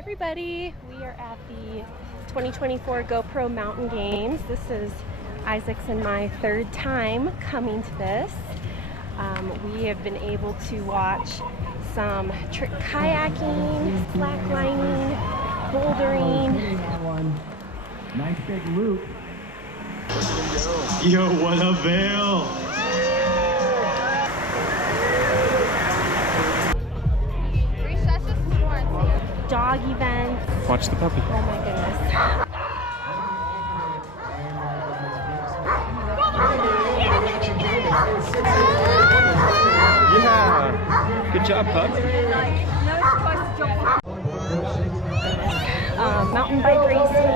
everybody, we are at the 2024 GoPro Mountain Games. This is Isaac's and my third time coming to this. We have been able to watch some trick kayaking, slacklining, bouldering. Nice big loop. Yo, what a veil! Dog events. Watch the puppy. Oh my goodness. Yeah. Good job, pup. Mountain bike racing.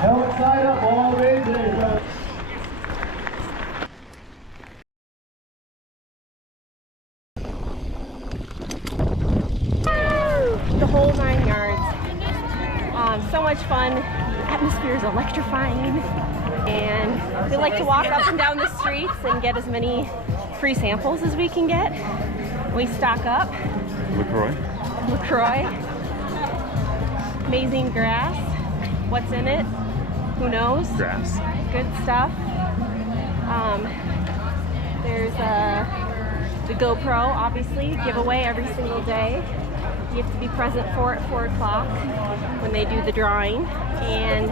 Helmet side up, all racing. The whole 9 yards. So much fun. The atmosphere is electrifying, and we like to walk up and down the streets and get as many free samples as we can get. We stock up. LaCroix. Amazing grass. What's in it? Who knows? Grass. Good stuff. There's the GoPro, obviously, giveaway every single day. You have to be present for it at 4 o'clock when they do the drawing. And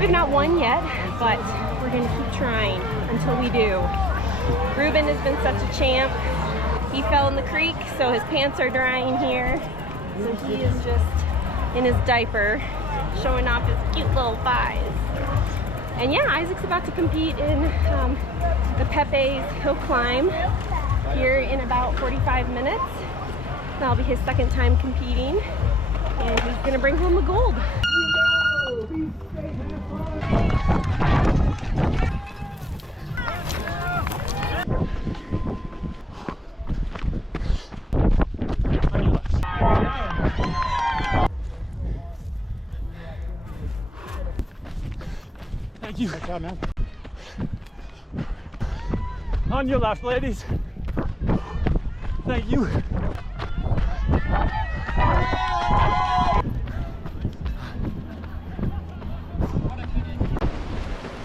we've not won yet, but we're going to keep trying until we do. Ruben has been such a champ. He fell in the creek, so his pants are drying here. So he is just in his diaper, showing off his cute little thighs. And yeah, Isaac's about to compete in the Pepi's hill climb here in about 45 minutes. That'll be his second time competing, and he's gonna bring home the gold. Thank you. Good job, man. On your left, ladies. Thank you.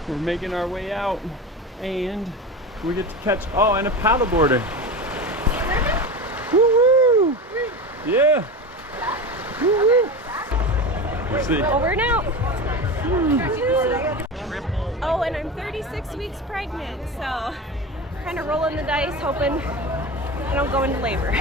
We're making our way out, and we get to catch, and a paddleboarder. Woo-woo! Yeah! Woo-woo! We'll see. Over and out. Oh, and I'm 36 weeks pregnant, so kind of rolling the dice, hoping I don't go into labor.